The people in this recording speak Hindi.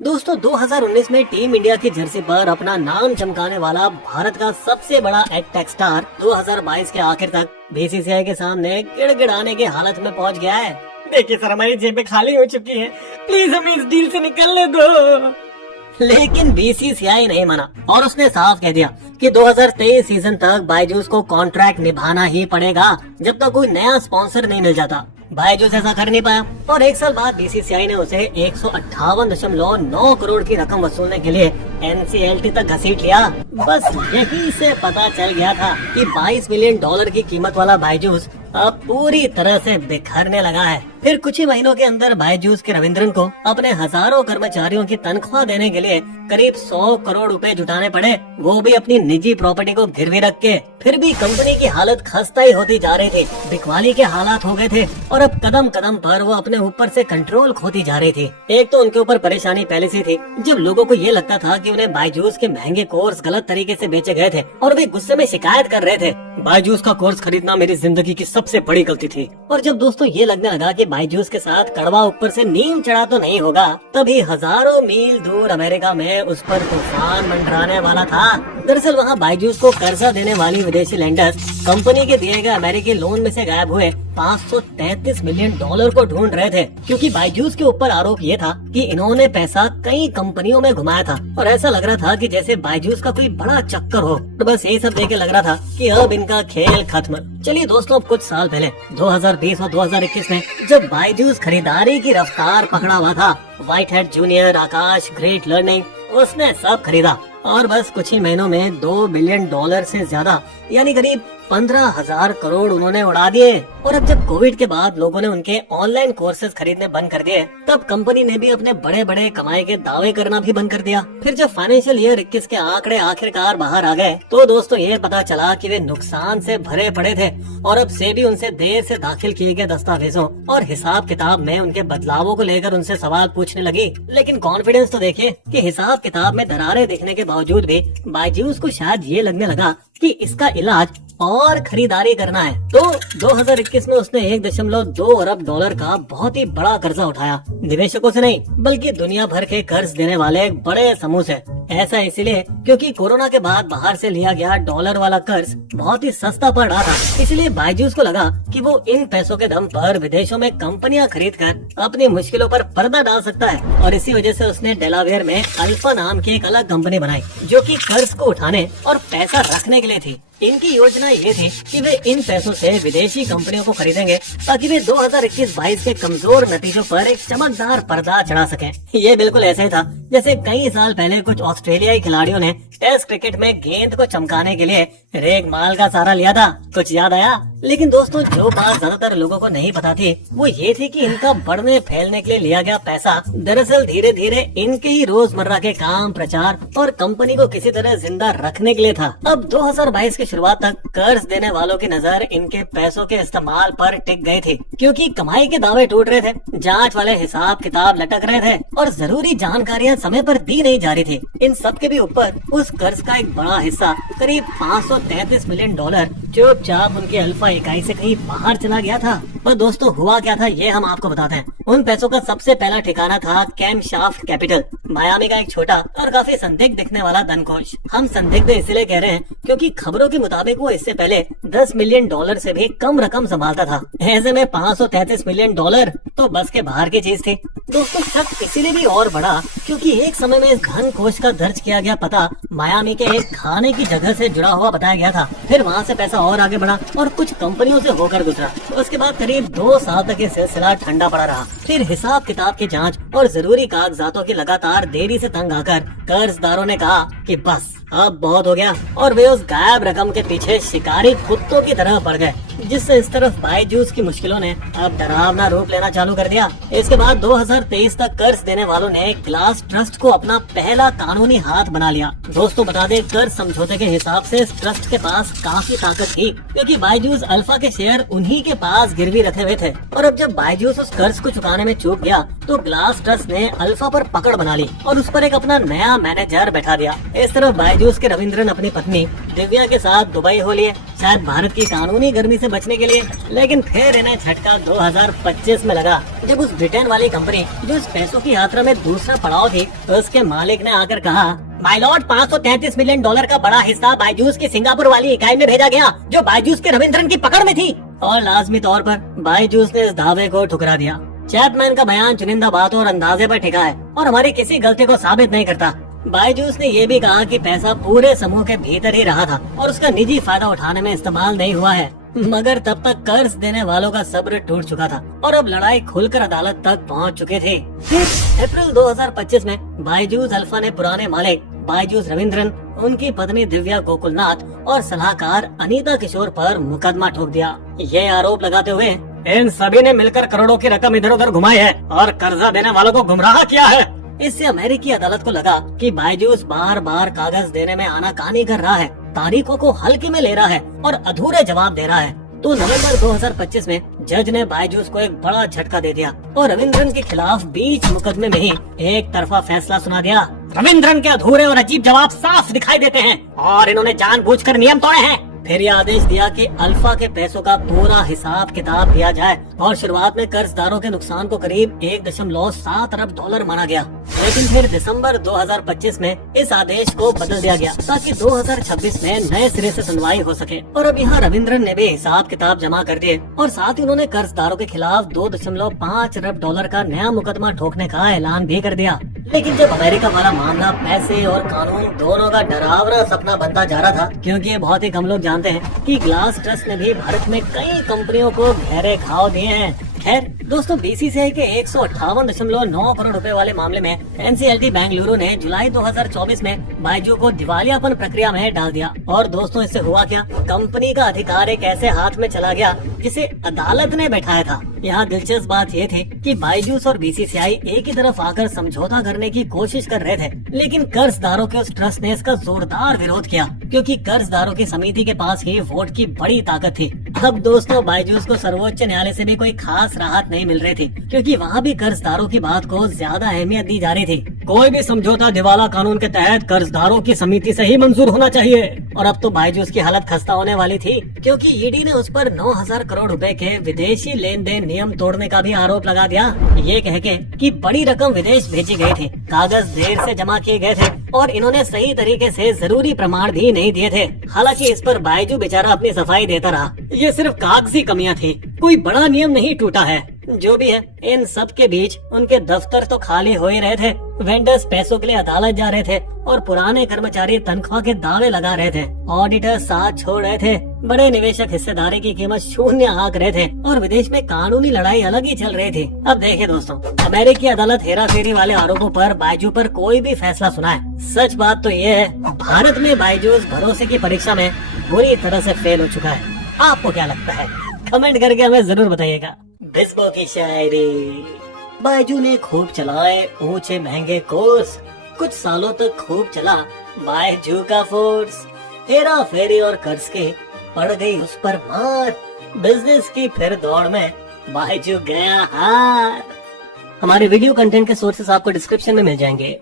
दोस्तों 2019 में टीम इंडिया की जर्सी पर अपना नाम चमकाने वाला भारत का सबसे बड़ा एडटेक स्टार 2022 के आखिर तक बीसीसीआई के सामने गिड़गिड़ाने की हालत में पहुंच गया है। देखिए सर, हमारी जेबें खाली हो चुकी हैं, प्लीज हमें इस डील से निकलने दो। लेकिन बीसीसीआई नहीं माना और उसने साफ कह दिया कि 2023 सीजन तक बायजूस को कॉन्ट्रैक्ट निभाना ही पड़ेगा जब तक कोई नया स्पॉन्सर नहीं मिल जाता। बायजूस ऐसा कर नहीं पाया और एक साल बाद बीसीसीआई ने उसे 158.9 करोड़ की रकम वसूलने के लिए एनसीएलटी तक घसीट लिया। बस यही से पता चल गया था कि 22 मिलियन डॉलर की कीमत वाला बायजूस अब पूरी तरह से बिखरने लगा है। फिर कुछ ही महीनों के अंदर बायजूस के रविंद्रन को अपने हजारों कर्मचारियों की तनख्वाह देने के लिए करीब 100 करोड़ रुपए जुटाने पड़े, वो भी अपनी निजी प्रॉपर्टी को गिरवी रख के। फिर भी कंपनी की हालत खस्ता ही होती जा रही थी, बिकवाली के हालात हो गए थे और अब कदम कदम पर वो अपने ऊपर से कंट्रोल खोती जा रही थी। एक तो उनके ऊपर परेशानी पहले से थी, जब लोगों को ये लगता था कि उन्हें बायजूस के महंगे कोर्स गलत तरीके से बेचे गए थे और वे गुस्से में शिकायत कर रहे थे, बायजूस का कोर्स खरीदना मेरी जिंदगी की सबसे बड़ी गलती थी। और जब दोस्तों ये लगने लगा कि बायजूस के साथ कड़वा ऊपर से नीम चढ़ा तो नहीं होगा, तभी हजारों मील दूर अमेरिका में उस पर तूफान मंडराने वाला था। दरअसल वहाँ बायजूस को कर्जा देने वाली विदेशी लेंडर्स कंपनी के दिए गए अमेरिकी लोन में से गायब हुए 533 मिलियन डॉलर को ढूंढ रहे थे, क्योंकि बायजूस के ऊपर आरोप ये था कि इन्होंने पैसा कई कंपनियों में घुमाया था और ऐसा लग रहा था कि जैसे बायजूस का कोई बड़ा चक्कर हो। तो बस यही सब देख के लग रहा था कि अब इनका खेल खत्म। चलिए दोस्तों, अब कुछ साल पहले 2020 और 2021 में जब बायजूस खरीदारी की रफ्तार पकड़ा हुआ था, व्हाइट हेड जूनियर, आकाश, ग्रेट लर्निंग, उसने सब खरीदा और बस कुछ ही महीनों में 2 बिलियन डॉलर से ज्यादा यानी करीब 15,000 करोड़ उन्होंने उड़ा दिए। और अब जब कोविड के बाद लोगों ने उनके ऑनलाइन कोर्सेज खरीदने बंद कर दिए, तब कंपनी ने भी अपने बड़े बड़े कमाई के दावे करना भी बंद कर दिया। फिर जब फाइनेंशियल ईयर 21 के आंकड़े आखिरकार बाहर आ गए, तो दोस्तों ये पता चला कि वे नुकसान से भरे पड़े थे और अब सेबी उनसे देर से दाखिल किए गए दस्तावेजों और हिसाब किताब में उनके बदलावों को लेकर उनसे सवाल पूछने लगी। लेकिन कॉन्फिडेंस तो देखिए कि हिसाब किताब में दरारें दिखने के बावजूद भी बायजूस को शायद ये लगने लगा कि इसका इलाज और खरीदारी करना है। तो 2021 में उसने 1.2 अरब डॉलर का बहुत ही बड़ा कर्जा उठाया, निवेशकों से नहीं बल्कि दुनिया भर के कर्ज देने वाले एक बड़े समूह से। ऐसा इसलिए क्योंकि कोरोना के बाद बाहर से लिया गया डॉलर वाला कर्ज बहुत ही सस्ता पड़ रहा था। इसलिए बायजूस को लगा कि वो इन पैसों के दम पर विदेशों में कंपनियां खरीदकर अपनी मुश्किलों पर पर्दा डाल सकता है और इसी वजह से उसने डेलावेयर में अल्फा नाम की एक अलग कंपनी बनाई, जो कि कर्ज को उठाने और पैसा रखने के लिए थी। इनकी योजना ये थी कि वे इन पैसों से विदेशी कंपनियों को खरीदेंगे ताकि वे 2021-22 के कमजोर नतीजों पर एक चमकदार पर्दा चढ़ा सकें। ये बिल्कुल ऐसे ही था जैसे कई साल पहले कुछ ऑस्ट्रेलियाई खिलाड़ियों ने टेस्ट क्रिकेट में गेंद को चमकाने के लिए रेगमाल का सहारा लिया था। कुछ याद आया? लेकिन दोस्तों, जो बात ज्यादातर लोगों को नहीं पता थी वो ये थी कि इनका बढ़ने फैलने के लिए लिया गया पैसा दरअसल धीरे धीरे इनके ही रोजमर्रा के काम, प्रचार और कंपनी को किसी तरह जिंदा रखने के लिए था। अब 2022 की शुरुआत तक कर्ज देने वालों की नजर इनके पैसों के इस्तेमाल पर टिक गई थी, क्योंकि कमाई के दावे टूट रहे थे, जांच वाले हिसाब किताब लटक रहे थे और जरूरी जानकारियां समय पर दी नहीं जा रही थी। इन सब के भी ऊपर उस कर्ज का एक बड़ा हिस्सा करीब 533 मिलियन डॉलर चुपचाप उनकी अल्फा इकाई से कहीं बाहर चला गया था। पर दोस्तों, हुआ क्या था ये हम आपको बताते हैं। उन पैसों का सबसे पहला ठिकाना था कैमशाफ्ट कैपिटल, मायामी का एक छोटा और काफी संदिग्ध दिखने वाला धनकोष। हम संदिग्ध इसलिए कह रहे हैं क्योंकि खबरों के मुताबिक वो इससे पहले 10 मिलियन डॉलर से भी कम रकम संभालता था। ऐसे में 533 मिलियन डॉलर तो बस के बाहर की चीज थी। दोस्तों, शक इसीलिए भी और बड़ा क्योंकि एक समय में इस धन कोष का दर्ज किया गया पता मायामी के एक खाने की जगह से जुड़ा हुआ बताया गया था। फिर वहाँ से पैसा और आगे बढ़ा और कुछ कंपनियों से होकर गुजरा। उसके बाद करीब 2 साल तक ये सिलसिला ठंडा पड़ा रहा। फिर हिसाब किताब की जांच और जरूरी कागजातों की लगातार देरी से तंग आकर कर्जदारों ने कहा कि बस अब बहुत हो गया और वे उस गायब रकम के पीछे शिकारी कुत्तों की तरह पड़ गए, जिससे इस तरफ बायजूस की मुश्किलों ने अब डरावना रूप लेना चालू कर दिया। इसके बाद 2023 तक कर्ज देने वालों ने ग्लास ट्रस्ट को अपना पहला कानूनी हाथ बना लिया। दोस्तों बता दें, कर्ज समझौते के हिसाब से इस ट्रस्ट के पास काफी ताकत थी, क्योंकि बायजूस अल्फा के शेयर उन्हीं के पास गिरवी रखे हुए थे। और अब जब बायजूस उस कर्ज को चुकाने में चूक गया, तो ग्लास ट्रस्ट ने अल्फा पर पकड़ बना ली और उस पर एक अपना नया मैनेजर बैठा दिया। इस तरफ बायजूस के रविंद्रन अपनी पत्नी दिव्या के साथ दुबई हो लिए, शायद भारत की कानूनी गर्मी से बचने के लिए। लेकिन फिर इन्हें झटका 2025 में लगा, जब उस ब्रिटेन वाली कंपनी जो इस पैसों की यात्रा में दूसरा पड़ाव थी, तो उसके मालिक ने आकर कहा, माय लॉर्ड, $533 मिलियन का बड़ा हिस्सा बायजूस की सिंगापुर वाली इकाई में भेजा गया, जो बायजूस के रविंद्रन की पकड़ में थी। और लाजमी तौर पर बायजूस ने इस दावे को ठुकरा दिया। चैपमैन का बयान चुनिंदा बातों और अंदाजे पर टिका है और हमारी किसी गलती को साबित नहीं करता। बायजूस ने ये भी कहा कि पैसा पूरे समूह के भीतर ही रहा था और उसका निजी फायदा उठाने में इस्तेमाल नहीं हुआ है। मगर तब तक कर्ज देने वालों का सब्र टूट चुका था और अब लड़ाई खुलकर अदालत तक पहुंच चुके थे। फिर अप्रैल 2025 में बायजूस अल्फा ने पुराने मालिक बायजूस रविंद्रन, उनकी पत्नी दिव्या गोकुलनाथ और सलाहकार अनीता किशोर पर मुकदमा ठोक दिया। ये आरोप लगाते हुए इन सभी ने मिलकर करोड़ों की रकम इधर उधर घुमाई है और कर्जा देने वालों को गुमराह किया है। इससे अमेरिकी अदालत को लगा कि बायजूस बार बार कागज देने में आनाकानी कर रहा है, तारीखों को हल्के में ले रहा है और अधूरे जवाब दे रहा है। तो नवंबर 2025 में जज ने बायजूस को एक बड़ा झटका दे दिया और रविंद्रन के खिलाफ बीच मुकदमे में ही एक तरफा फैसला सुना दिया। रविंद्रन के अधूरे और अजीब जवाब साफ दिखाई देते हैं और इन्होंने जानबूझकर नियम तोड़े हैं। फिर यह आदेश दिया कि अल्फा के पैसों का पूरा हिसाब किताब दिया जाए और शुरुआत में कर्जदारों के नुकसान को करीब $1.7 अरब माना गया। लेकिन फिर दिसंबर 2025 में इस आदेश को बदल दिया गया ताकि 2026 में नए सिरे से सुनवाई हो सके। और अब यहाँ रविंद्रन ने भी हिसाब किताब जमा कर दिए और साथ ही उन्होंने कर्जदारों के खिलाफ $2.5 अरब का नया मुकदमा ठोकने का ऐलान भी कर दिया। लेकिन जब अमेरिका वाला मामला पैसे और कानून दोनों का डरावना सपना बनता जा रहा था, क्योंकि ये बहुत ही कम लोग जानते हैं कि ग्लास ट्रस्ट ने भी भारत में कई कंपनियों को गहरे घाव दिए हैं। खैर दोस्तों, बीसीसीआई के 158.9 करोड़ रुपए वाले मामले में एनसीएलटी बेंगलुरु ने जुलाई 2024 में बायजू को दिवालियापन प्रक्रिया में डाल दिया। और दोस्तों, इससे हुआ क्या? कंपनी का अधिकार एक ऐसे हाथ में चला गया जिसे अदालत ने बैठाया था। यहाँ दिलचस्प बात ये थी कि बायजूस और बीसीसीआई एक ही तरफ आकर समझौता करने की कोशिश कर रहे थे, लेकिन कर्जदारों के उस ट्रस्ट ने इसका जोरदार विरोध किया, क्योंकि कर्जदारों की समिति के पास ही वोट की बड़ी ताकत थी। अब दोस्तों, बायजूस को सर्वोच्च न्यायालय से भी कोई खास राहत नहीं मिल रही थी, क्योंकि वहाँ भी कर्जदारों की बात को ज्यादा अहमियत दी जा रही थी। कोई भी समझौता दिवाला कानून के तहत कर्जदारों की समिति से ही मंजूर होना चाहिए। और अब तो बायजूस की हालत खस्ता होने वाली थी, क्योंकि ईडी ने उस पर 9,000 करोड़ रुपए के विदेशी लेन देन नियम तोड़ने का भी आरोप लगा दिया, ये कह के कि बड़ी रकम विदेश भेजी गई थी, कागज देर से जमा किए गए थे और इन्होंने सही तरीके से जरूरी प्रमाण भी नहीं दिए थे। हालांकि इस पर बायजू बेचारा अपनी सफाई देता रहा। ये सिर्फ कागजी कमियां थी, कोई बड़ा नियम नहीं टूटा है। जो भी है, इन सब के बीच उनके दफ्तर तो खाली हो ही रहे थे, वेंडर्स पैसों के लिए अदालत जा रहे थे और पुराने कर्मचारी तनख्वाह के दावे लगा रहे थे। ऑडिटर साथ छोड़ रहे थे, बड़े निवेशक हिस्सेदारी की कीमत शून्य आंक रहे थे और विदेश में कानूनी लड़ाई अलग ही चल रही थी। अब देखिए दोस्तों, अमेरिकी अदालत हेराफेरी वाले आरोपों पर बायजू पर कोई भी फैसला सुनाए, सच बात तो ये है, भारत में बायजूस भरोसे की परीक्षा में बुरी तरह से फेल हो चुका है। आपको क्या लगता है? कमेंट करके हमें जरूर बताइएगा। बिस्बो की शायरी। बायजू ने खूब चलाए ऊंचे महंगे कोर्स, कुछ सालों तक खूब चला बायजू का फोर्स। हेरा फेरी और कर्ज के पड़ गई उस पर मार, बिजनेस की फिर दौड़ में बायजू गया हार। हमारे वीडियो कंटेंट के सोर्सेस आपको डिस्क्रिप्शन में मिल जाएंगे।